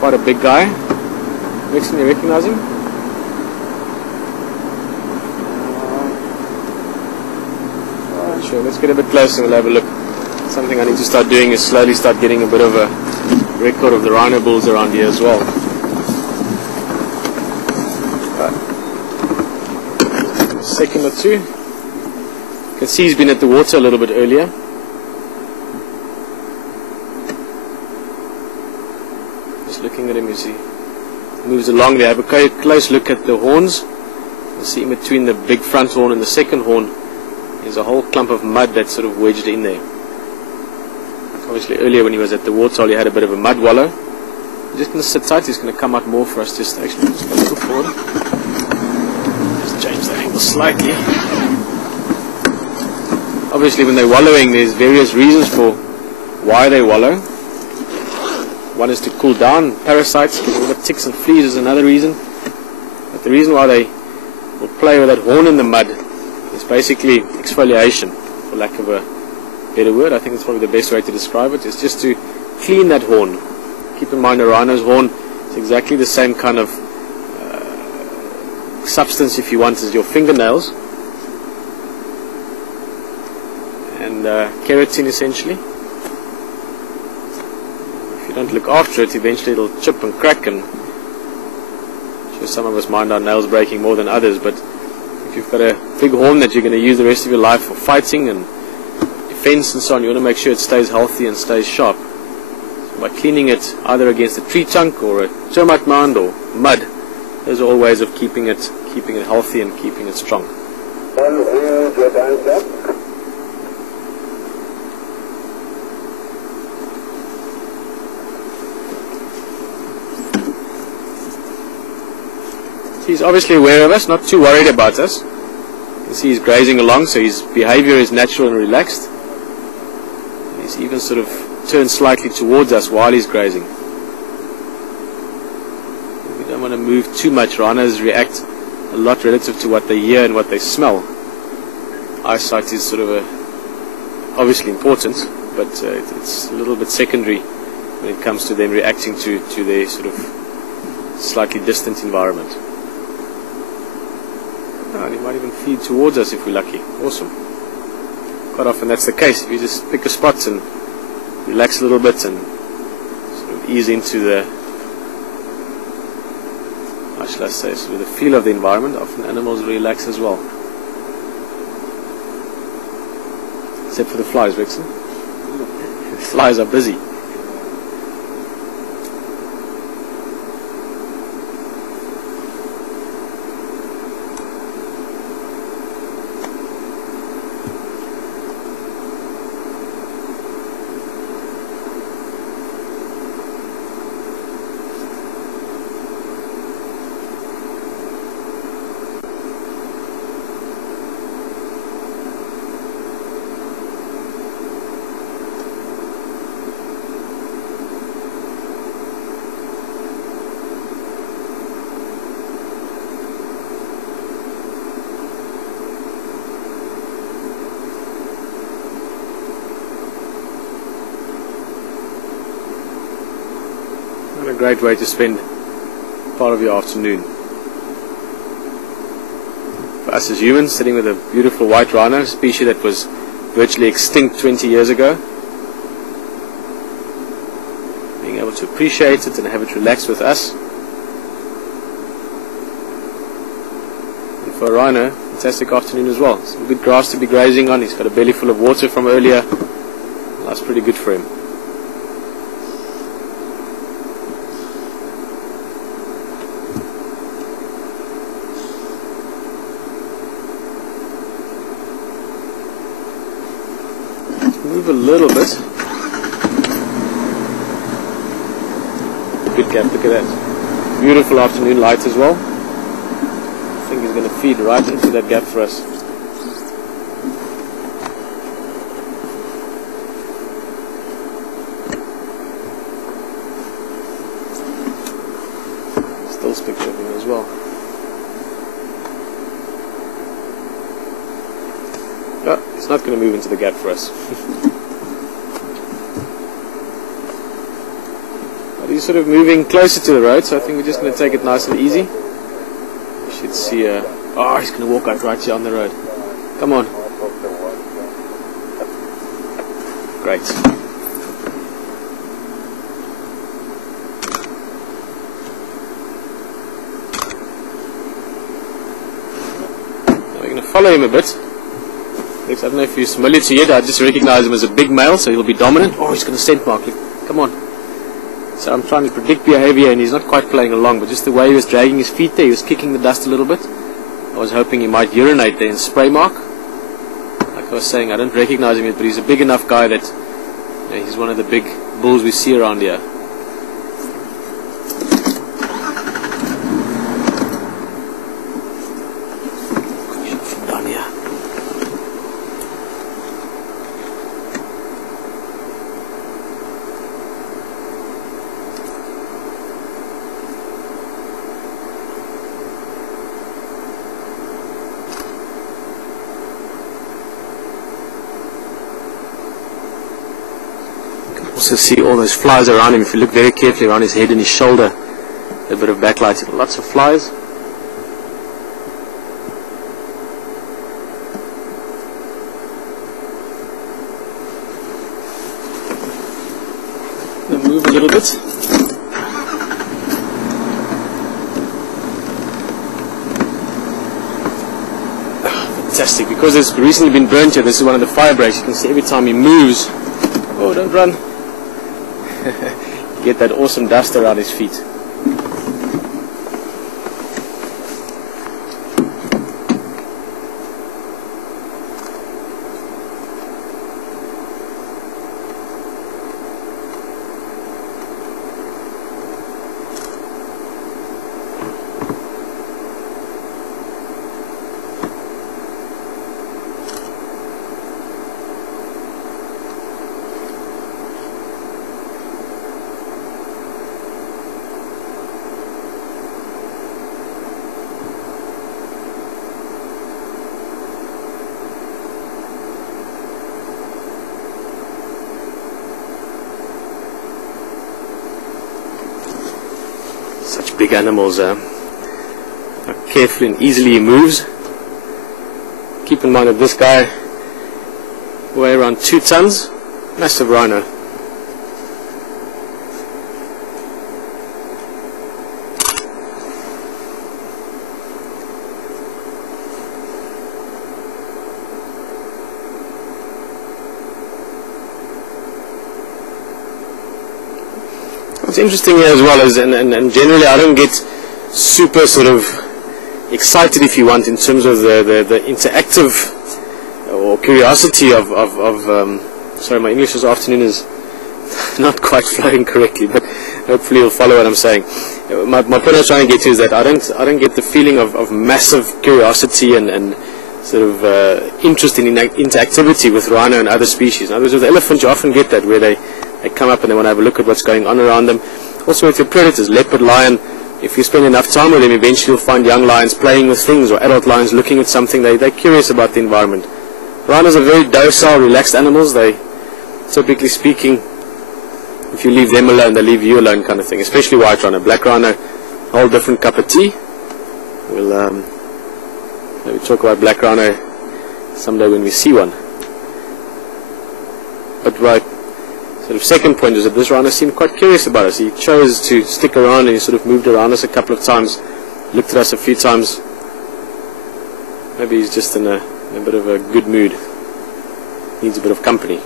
quite a big guy. Vixen, you recognize him? Sure, let's get a bit closer and we'll have a look. Something I need to start doing is slowly start getting a bit of a record of the rhino bulls around here as well. A second or two. You can see he's been at the water a little bit earlier. Just looking at him as he moves along there. Have a close look at the horns. You see in between the big front horn and the second horn there's a whole clump of mud that's sort of wedged in there. Obviously earlier when he was at the water he had a bit of a mud wallow. I'm just going to sit tight, he's going to come out more for us. Just go a little forward. Just change the angle slightly. Obviously when they're wallowing there's various reasons for why they wallow. One is to cool down, parasites, all the ticks and fleas is another reason. But the reason why they will play with that horn in the mud is basically exfoliation, for lack of a better word. I think it's probably the best way to describe it. It's just to clean that horn. Keep in mind a rhino's horn is exactly the same kind of substance, if you want, as your fingernails. And keratin essentially. If you don't look after it, eventually it'll chip and crack, and I'm sure some of us mind our nails breaking more than others, but if you've got a big horn that you're going to use the rest of your life for fighting and defense and so on, you want to make sure it stays healthy and stays sharp. So by cleaning it either against a tree trunk or a termite mound or mud, those are all ways of keeping it healthy and keeping it strong. He's obviously aware of us, not too worried about us. You can see he's grazing along, so his behavior is natural and relaxed. And he's even sort of turned slightly towards us while he's grazing. We don't want to move too much. Rhinos react a lot relative to what they hear and what they smell. Eyesight is sort of obviously important, but it's a little bit secondary when it comes to them reacting to their sort of slightly distant environment. And he might even feed towards us if we're lucky. Awesome. Quite often that's the case. If you just pick a spot and relax a little bit and sort of ease into the, how shall I say, sort of the feel of the environment, often animals relax as well. Except for the flies, Vixen. The flies are busy. What a great way to spend part of your afternoon. For us as humans, sitting with a beautiful white rhino, species that was virtually extinct 20 years ago, being able to appreciate it and have it relax with us. And for a rhino, fantastic afternoon as well. Some good grass to be grazing on. He's got a belly full of water from earlier. That's pretty good for him. Move a little bit. Good gap, look at that. Beautiful afternoon light as well. I think he's going to feed right into that gap for us. Still picture of him as well. Oh, it's not going to move into the gap for us. But He's sort of moving closer to the road, so I think we're just going to take it nice and easy. You should see oh, he's going to walk out right here on the road. Come on. Great. Now we're going to follow him a bit. I don't know if he's familiar to you yet. I just recognize him as a big male, so he'll be dominant. Oh, he's going to scent mark. Come on. So I'm trying to predict behavior, and he's not quite playing along, but just the way he was dragging his feet there, he was kicking the dust a little bit. I was hoping he might urinate there and spray mark. Like I was saying, I don't recognize him yet, but he's a big enough guy that he's one of the big bulls we see around here. From down here. Also see all those flies around him. If you look very carefully around his head and his shoulder, a bit of backlighting, lots of flies. Now move a little bit. Fantastic, because it's recently been burnt here. This is one of the fire breaks. You can see every time he moves. Oh, don't run. You get that awesome dust around his feet. Such big animals, how carefully and easily he moves. Keep in mind that this guy weighs around 2 tons, massive rhino. What's interesting here as well is, and generally I don't get super sort of excited, if you want, in terms of the interactive or curiosity of sorry, my English this afternoon is not quite flowing correctly, but hopefully you'll follow what I'm saying. My point I was trying to get to is that I don't get the feeling of massive curiosity and sort of interest in interactivity with rhino and other species. In other words, with elephant you often get that, where they come up and they want to have a look at what's going on around them. Also with your predators, leopard, lion, if you spend enough time with them, eventually you'll find young lions playing with things, or adult lions looking at something. They're curious about the environment. Rhinos are very docile, relaxed animals. They, typically speaking, if you leave them alone, they leave you alone, kind of thing. Especially white rhino. Black rhino, a whole different cup of tea. We'll maybe talk about black rhino someday when we see one. But right, sort of second point is that this rhino seemed quite curious about us. He chose to stick around, and he sort of moved around us a couple of times, looked at us a few times. Maybe he's just in a bit of a good mood, needs a bit of company.